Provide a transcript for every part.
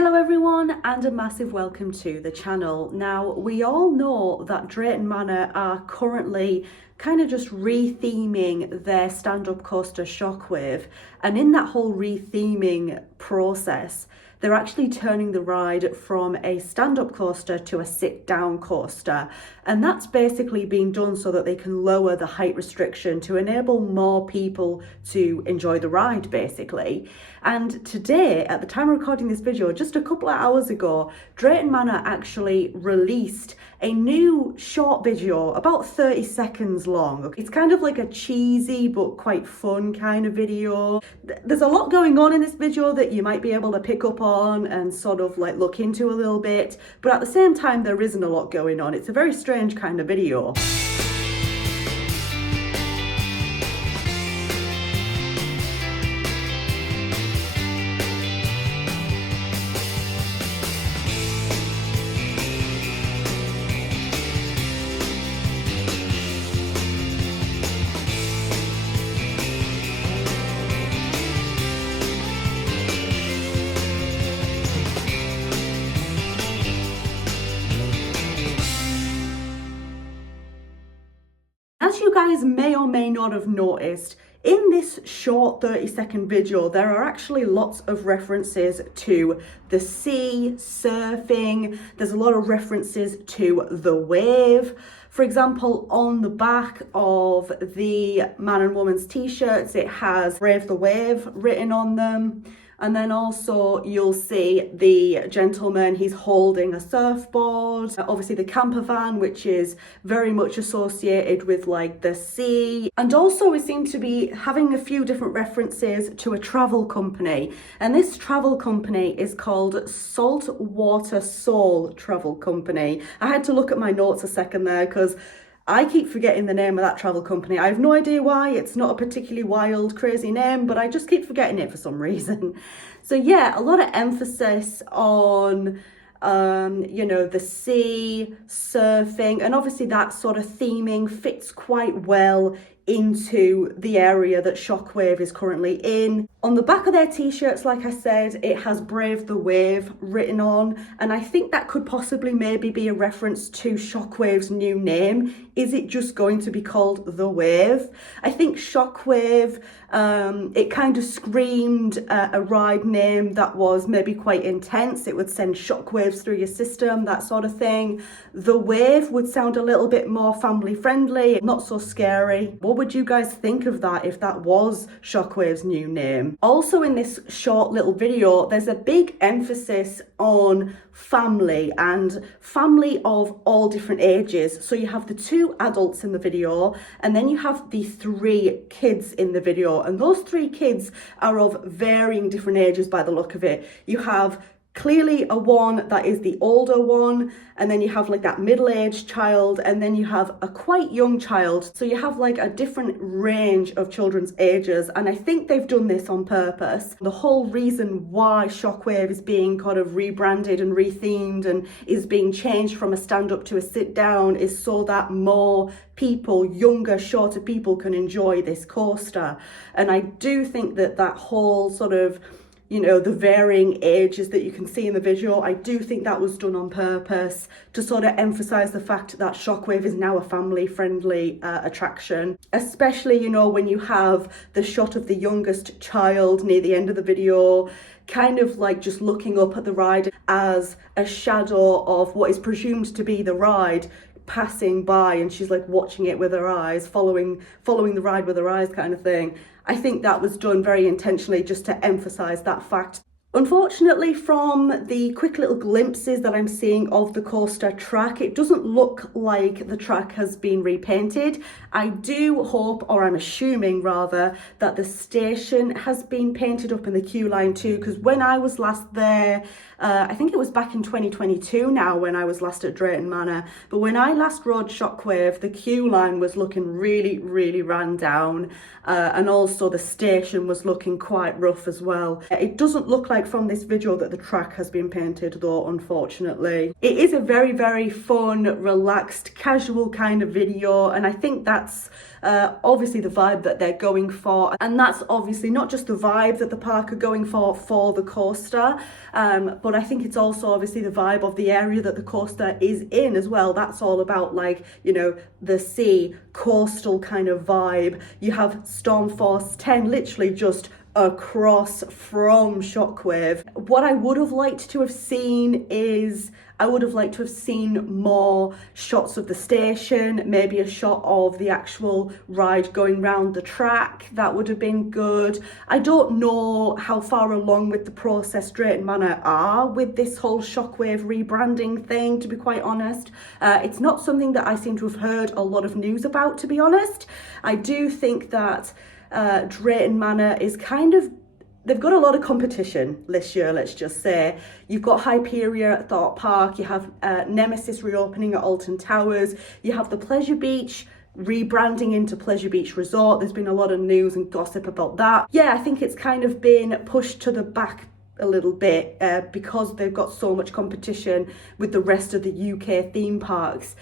Hello everyone and a massive welcome to the channel. Now we all know that Drayton Manor are currently kind of just re-theming their stand-up coaster Shockwave, and in that whole re-theming process they're actually turning the ride from a stand-up coaster to a sit-down coaster, and that's basically being done so that they can lower the height restriction to enable more people to enjoy the ride basically. And today, at the time of recording this video, just a couple of hours ago, Drayton Manor actually released a new short video, about 30 seconds long. It's kind of like a cheesy but quite fun kind of video. There's a lot going on in this video that you might be able to pick up on and sort of like look into a little bit, but at the same time there isn't a lot going on. It's a very strange kind of video. As you guys may or may not have noticed, in this short 30-second video, there are actually lots of references to the sea, surfing. There's a lot of references to the wave. For example, on the back of the man and woman's t-shirts, it has Brave the Wave written on them. And then also you'll see the gentleman, he's holding a surfboard. Obviously the camper van, which is very much associated with like the sea. And also we seem to be having a few different references to a travel company. And this travel company is called Saltwater Soul Travel Company. I had to look at my notes a second there because I keep forgetting the name of that travel company. I have no idea why. It's not a particularly wild, crazy name, but I just keep forgetting it for some reason. So yeah, a lot of emphasis on, the sea, surfing, and obviously that sort of theming fits quite well into the area that Shockwave is currently in. On the back of their t-shirts, like I said, it has Brave the Wave written on, and I think that could possibly maybe be a reference to Shockwave's new name. Is it just going to be called The Wave? I think Shockwave, it kind of screamed a ride name that was maybe quite intense. It would send shockwaves through your system, that sort of thing. The Wave would sound a little bit more family friendly, not so scary. What would you guys think of that if that was Shockwave's new name? Also in this short little video, there's a big emphasis on family, and family of all different ages. So you have the two adults in the video, and then you have the three kids in the video, and those three kids are of varying different ages by the look of it. You have clearly a one that is the older one, and then you have like that middle-aged child, and then you have a quite young child. So you have like a different range of children's ages, and I think they've done this on purpose. The whole reason why Shockwave is being kind of rebranded and rethemed and is being changed from a stand-up to a sit-down is so that more people, younger, shorter people, can enjoy this coaster. And I do think that that whole sort of, the varying ages that you can see in the visual, I do think that was done on purpose to sort of emphasize the fact that Shockwave is now a family-friendly attraction. Especially, when you have the shot of the youngest child near the end of the video, kind of like just looking up at the ride as a shadow of what is presumed to be the ride passing by, and she's like watching it with her eyes, following the ride with her eyes kind of thing. I think that was done very intentionally just to emphasize that fact. Unfortunately, from the quick little glimpses that I'm seeing of the coaster track, it doesn't look like the track has been repainted. I do hope, or I'm assuming rather, that the station has been painted up in the queue line too, because when I was last there, I think it was back in 2022 now when I was last at Drayton Manor, but when I last rode Shockwave, the queue line was looking really, really ran down, and also the station was looking quite rough as well. It doesn't look like like from this video that the track has been painted though, unfortunately. It is a very, very fun, relaxed, casual kind of video, and I think that's obviously the vibe that they're going for, and that's obviously not just the vibe that the park are going for the coaster, but I think it's also obviously the vibe of the area that the coaster is in as well. That's all about, like, you know, the sea, coastal kind of vibe. You have Storm Force 10 literally just across from Shockwave. What I would have liked to have seen is, I would have liked to have seen more shots of the station, maybe a shot of the actual ride going round the track. That would have been good. I don't know how far along with the process Drayton Manor are with this whole Shockwave rebranding thing, to be quite honest. It's not something that I seem to have heard a lot of news about, to be honest. I do think that Drayton Manor is kind of, they've got a lot of competition this year, let's just say. You've got Hyperia at Thorpe Park, you have Nemesis reopening at Alton Towers, you have the Pleasure Beach rebranding into Pleasure Beach Resort. There's been a lot of news and gossip about that. Yeah, I think it's kind of been pushed to the back a little bit because they've got so much competition with the rest of the UK theme parks,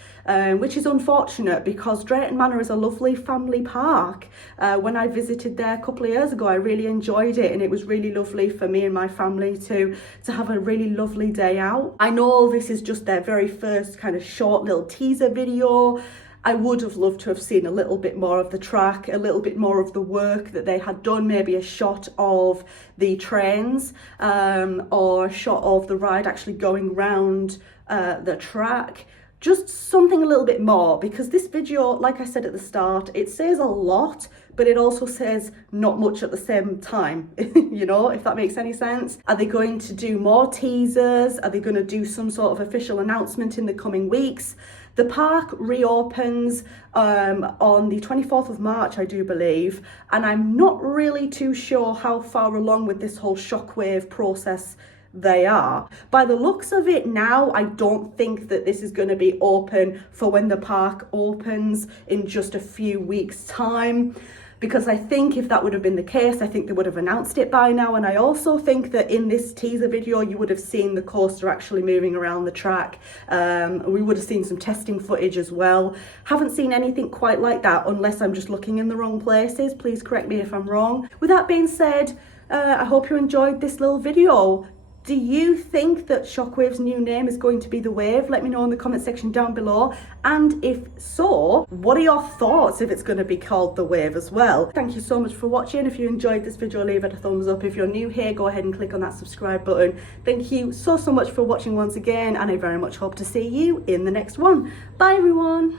which is unfortunate because Drayton Manor is a lovely family park. When I visited there a couple of years ago, I really enjoyed it, and it was really lovely for me and my family to have a really lovely day out. I know this is just their very first kind of short little teaser video. I would have loved to have seen a little bit more of the track, a little bit more of the work that they had done, maybe a shot of the trains, or a shot of the ride actually going round the track. Just something a little bit more, because this video, like I said at the start, it says a lot, but it also says not much at the same time, you know, if that makes any sense. Are they going to do more teasers? Are they going to do some sort of official announcement in the coming weeks? The park reopens on the 24th of March, I do believe, and I'm not really too sure how far along with this whole Shockwave process they are. By the looks of it now, I don't think that this is going to be open for when the park opens in just a few weeks' time, because I think if that would have been the case, I think they would have announced it by now. And I also think that in this teaser video, you would have seen the coaster actually moving around the track. We would have seen some testing footage as well. Haven't seen anything quite like that, unless I'm just looking in the wrong places. Please correct me if I'm wrong. With that being said, I hope you enjoyed this little video. Do you think that Shockwave's new name is going to be The Wave? Let me know in the comment section down below. And if so, what are your thoughts if it's going to be called The Wave as well? Thank you so much for watching. If you enjoyed this video, leave it a thumbs up. If you're new here, go ahead and click on that subscribe button. Thank you so much for watching once again, and I very much hope to see you in the next one. Bye everyone.